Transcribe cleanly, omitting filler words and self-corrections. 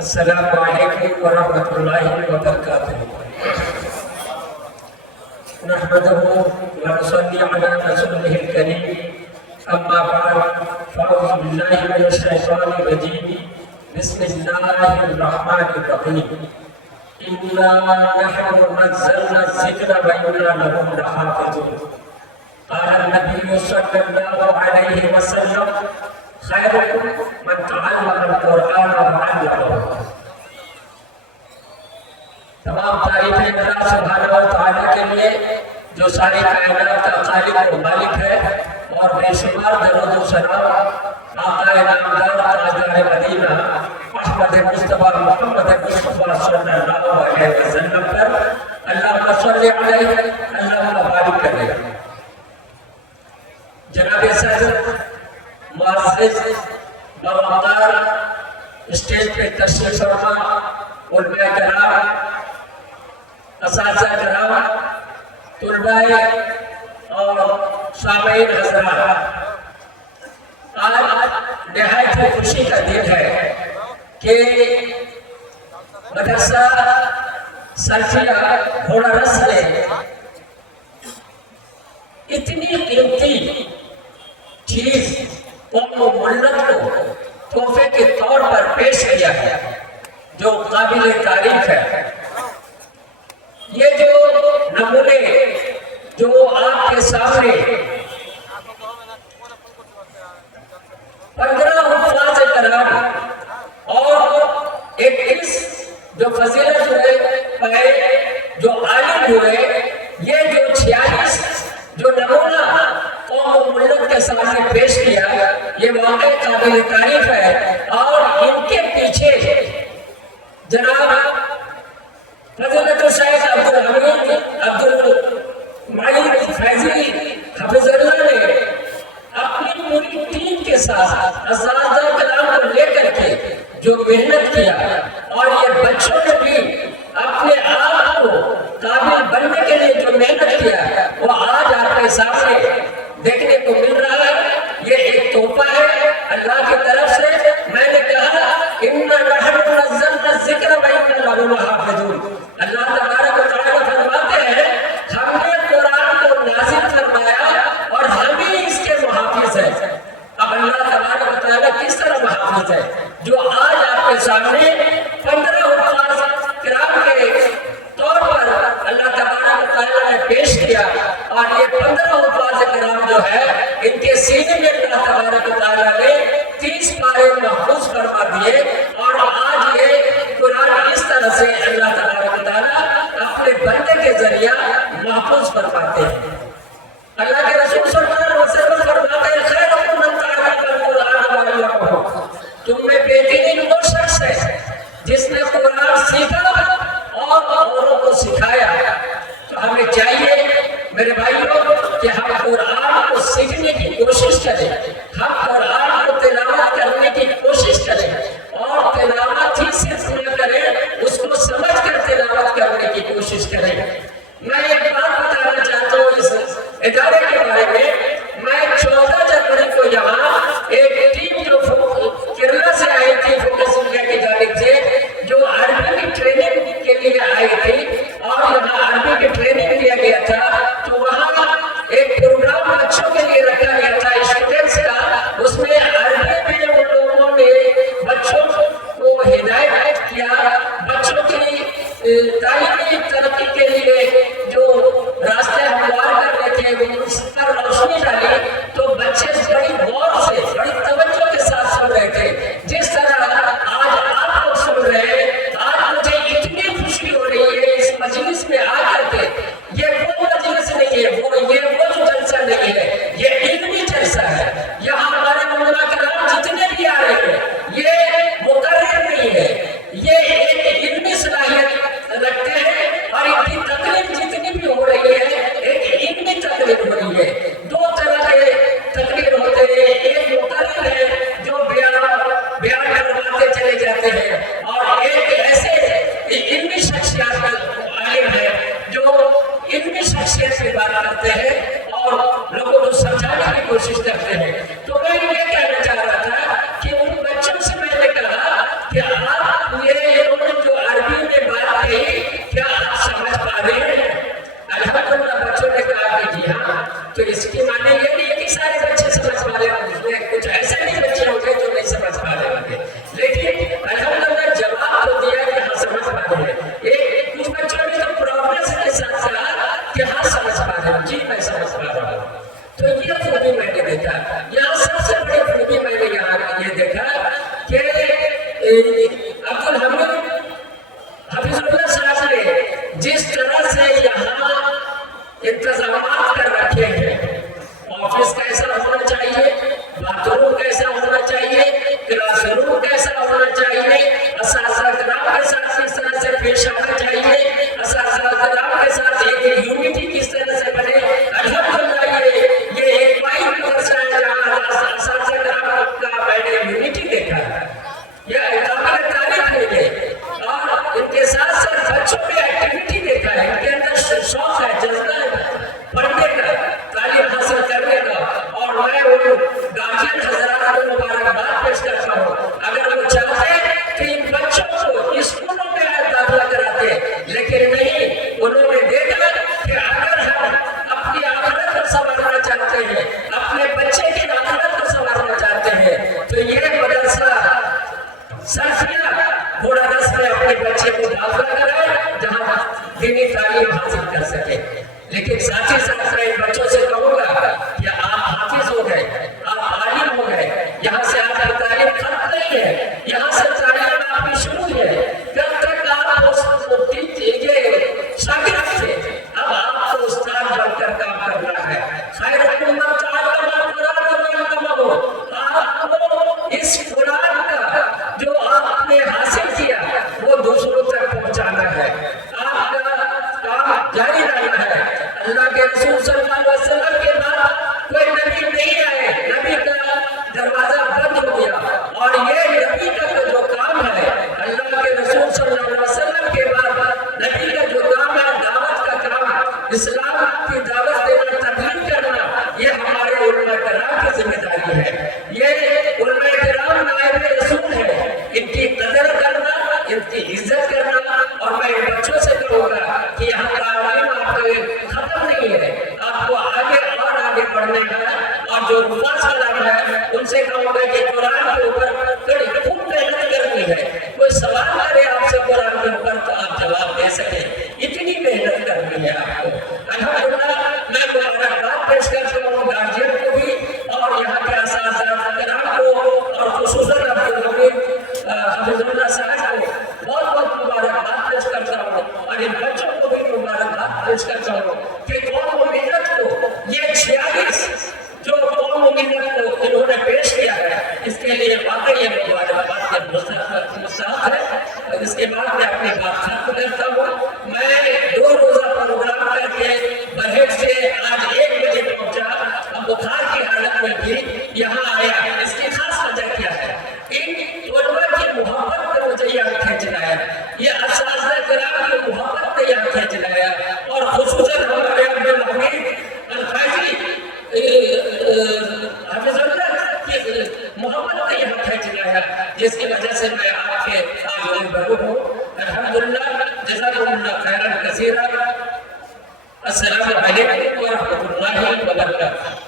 السلام علیکم ورحمۃ اللہ وبرکاتہ۔ نحمده ونصلي على رسوله الكريم اما بعد فاعوذ باللہ من الشیطان الرجیم بسم اللہ الرحمن الرحیم انا نحن نزلنا الذکر وانا له لحافظون۔ قال النبی صلی اللہ علیہ وسلم خیرکم من تعلم القرآن وعلمه۔ تمام تعریفیں اللہ سبحانہ و تعالیٰ کے لیے جو ساری کائنات کا خالق و مالک ہے، اور بے شمار درود و سلام آقا نامدار تاجدار مدینہ احمد مصطفیٰ محمد مصطفیٰ صلی اللہ علیہ وسلم پر اللہم صلی علیہ اللہم بارک علیہ۔ جناب صدر معزز بوقار اسٹیج پہ تشریف فرما علماء کرام، اساتذہ کرام، طلباء اور سامعین حضرات، آج نہایت ہی خوشی کا دن ہے کہ مدرسہ سلفیہ گھوڑا رس نے اتنی قیمتی چیز قوم و ملت کو تحفے کے طور پر پیش کیا ہے جو قابل تعریف ہے۔ یہ جو نمونے جو آپ کے سامنے 15 حفاظ کرام اور 21 جو فضیلت ہوئے پائے جو عالم ہوئے، یہ جو 46 جو نمونہ قوم و ملت کے سامنے پیش کیا، یہ واقعی قابل تعریف ہے۔ اور ان کے پیچھے جناب فضیلت الشیخ عبدالحمید عبدالمعید فیضی حفظ اللہ نے اپنی پوری ٹیم کے ساتھ اساتذہ کرام کو لے کر کے جو محنت کیا، اور یہ بچوں نے بھی اپنے آپ کو قابل بننے کے لیے جو محنت کیا، وہ آج آپ کے سامنے دیکھنے کو مل رہا ہے۔ یہ ایک تحفہ ہے اللہ کی طرف سے۔ میں نے کہا اِنَّا نَحْنُ نَزَّلْنَا الذِّكْرَ وَإِنَّا لَهُ لَحَافِظُونَ۔ اللہ تبارک و تعالیٰ فرماتے ہیں ہم نے قرآن کو نازل فرمایا اور ہم ہی اس کے محافظ ہیں۔ اب اللہ تبارک و تعالیٰ کس طرح محافظ ہے؟ جو آج آپ کے سامنے 15 حفاظ کرام کے طور پر اللہ تبارک و تعالیٰ نے پیش کیا، اور یہ 15 حفاظ کرام جو ہے ان کے سینے میں اللہ تبارک و تعالیٰ نے 30 پارے محفوظ فرما دیے، اور آج یہ قرآن اس طرح سے اللہ تبارک و تعالیٰ اپنے بندے کے ذریعہ محفوظ فرماتے ہیں۔ اللہ کے رسول صلی اللہ علیہ وسلم فرماتے ہیں خیرکم من تعلم القرآن وعلمه۔ تم میں بہترین وہ شخص ہے جس نے قرآن سیکھا اور اوروں کو سکھایا۔ تو ہمیں چاہیے میرے بھائیوں کہ ہم قرآن کو سیکھنے کی کوشش کریں، ہم قرآن کو تلاوت کرنے کی کوشش کریں، اور تلاوت ہی صرف نہ کریں، اس کو سمجھ کر تلاوت کرنے کی کوشش کریں۔ میں ایک بات بتانا چاہتا ہوں اس ادارے کے بارے میں۔ میں 14 جنوری کو یہاں ایک ٹیم جو کیرلا سے آئی تھی فوکس انڈیا کی جانب سے، جو عربی کی ٹریننگ کے لیے آئی تھی، اور یہاں عربی کی ٹریننگ دیا گیا تھا، تو وہاں ایک پروگرام بچوں کے لیے رکھا گیا تھا اسٹوڈنٹس کا۔ اس میں عربی میں وہ لوگوں نے بچوں کو ہدایت کیا، بچوں کی تعلیمی ترقی کے لیے جو راستے ہموار کرنے تھے وہ اس پر روشنی ڈالی۔ تو بچے بڑی غور سے بڑی توجہ کے ساتھ سن رہے تھے، جس طرح آج آپ لوگ سن رہے ہیں۔ آج مجھے اتنی خوشی ہو رہی ہے اس مجلس میں آ کر کے۔ یہ وہ مجلس نہیں ہے، وہ جو جلسہ نہیں ہے، یہ علمی جلسہ ہے۔ یہاں ہمارے علماء کرام جتنے بھی آ رہے ہیں، یہ مقرر نہیں ہے، یہ ایک علمی صلاحیت رکھتے ہیں، اور ان کی تقریر جتنی عبد الحمید حفیظ اللہ صاحب نے جس طرح سے یہاں انتظامات کر رکھے ہیں، آفس کیسا ہونا چاہیے، باتھ روم کیسا ہونا چاہیے، کلاس روم کیسا ہونا چاہیے، اساتذہ کرام کے ساتھ کس طرح سے پیش آنا چاہیے، اساتذہ کرام کے ساتھ ایک یونٹی کس طرح سے بنے، الحمدللہ یہ ایک واحد مدرسہ ہے جہاں اساتذہ کرام کا میں نے یونٹی دیکھا ہے، یہ قابل تعریف ہے یہ، اور ان کے ساتھ ساتھ بچوں میں ایکٹیویٹی دیکھا ہے، ان کے اندر شوق ہے، جذبہ ہے پڑھنے کا، تعلیم حاصل کرنے کا، اور میں ان گارجین حضرات کو مبارکباد پیش کرتا ہوں۔ اگر وہ چاہتے کہ ان بچوں کو اسکولوں میں داخلہ کراتے، لیکن نہیں، انہوں نے دیکھا کہ اگر ہم اپنی آخرت کو سنوارنا چاہتے ہیں، اپنے بچے کی آخرت کو سنوارنا چاہتے ہیں، تو یہ مدرسہ سرفیہ گھوڑا رس میں اپنے بچے کو داخلہ کرائے جہاں دینی تعلیم حاصل کر سکے۔ لیکن ساتھ ہی ساتھ میں بچوں سے کہوں گا کہ آپ حافظ ہو گئے، آپ عالم ہو گئے، یہاں سے آپ کی تعلیم ختم نہیں ہے، یہاں سے تعلیم آپ کی شروع ہے، کب تک آپ یہ شاگرد تھے، اب آپ کو استاد بن کر کام کرنا ہے۔ خیرکم من تعلم القرآن وعلمہ، آپ کو اس قرآن کا جو آپ نے حاصل کیا وہ دوسروں تک پہنچانا ہے، آپ کا کام جاری رہنا ہے۔ اللہ کے رسول صلی اللہ علیہ وسلم کے بعد کوئی نبی نہیں آئے، نبی کا دروازہ بند ہو گیا، اور یہ نبی کا جو کام ہے، اللہ کے رسول صلی اللہ علیہ وسلم کے بعد نبی کا جو کام ہے، دعوت کا کام، اسلام کی دعوت دینا، تبلیغ کرنا، یہ ہمارے علماء کرام کی ذمہ داری ہے۔ یہ علماء کرام نائب رسول ہے، ان کی قدر کرنا، ان کی عزت کرنا، اور میں ان بچوں سے کہوں گا کہ یہاں تعلیم آپ کو ختم نہیں ہے، آپ کو آگے اور آگے بڑھنے کا، اور جو حفاظ کلام ہے ان سے کہوں گا کہ قرآن کے اوپر بڑی خوب محنت کرنی ہے، کوئی سوال کرے آپ سے قرآن کے اوپر تو آپ جواب دے سکیں، اتنی محنت کرنی ہے آپ کو۔ الحمدللہ میں مبارکباد پیش کرتا ہوں گارجین کو بھی، اور یہاں کے اساتذہ کرام کو، اور خصوصاً عبد الحمید حفیظ اللہ صاحب کو بہت بہت مبارکباد پیش کرتا ہوں، اور ان بچوں کو بھی مبارکباد پیش کرتا ہوں کہ قوم و ملت کو یہ 46 جو قوم و ملت کو انہوں نے پیش کیا ہے، اس کے لیے واقعی یہ مبارکباد کے مستحق ہے۔ اور اس کے بعد میں اپنی بات ختم کرتا ہوں۔ میں 2 روزہ پروگرام کر کے برہٹ سے آج 1 بجے پہنچا، بخار کی حالت میں بھی یہاں آیا، اس کی خاص وجہ کیا ہے؟ ان علماء کی محبت نے مجھے یہاں کھینچ لایا، یہ اساتذہ کرام کی محبت نے یہاں کھینچ لایا، اور خصوصاً ہمارے عبد الحمید الفیضی حافظ اللہ کی محبت نے یہاں کھینچ لایا، جس کی وجہ سے میں آپ کے آج روبرو ہوں۔ الحمدللہ، جزاکم اللہ خیرا کثیرا۔ السلام علیکم ورحمۃ اللہ وبرکاتہ۔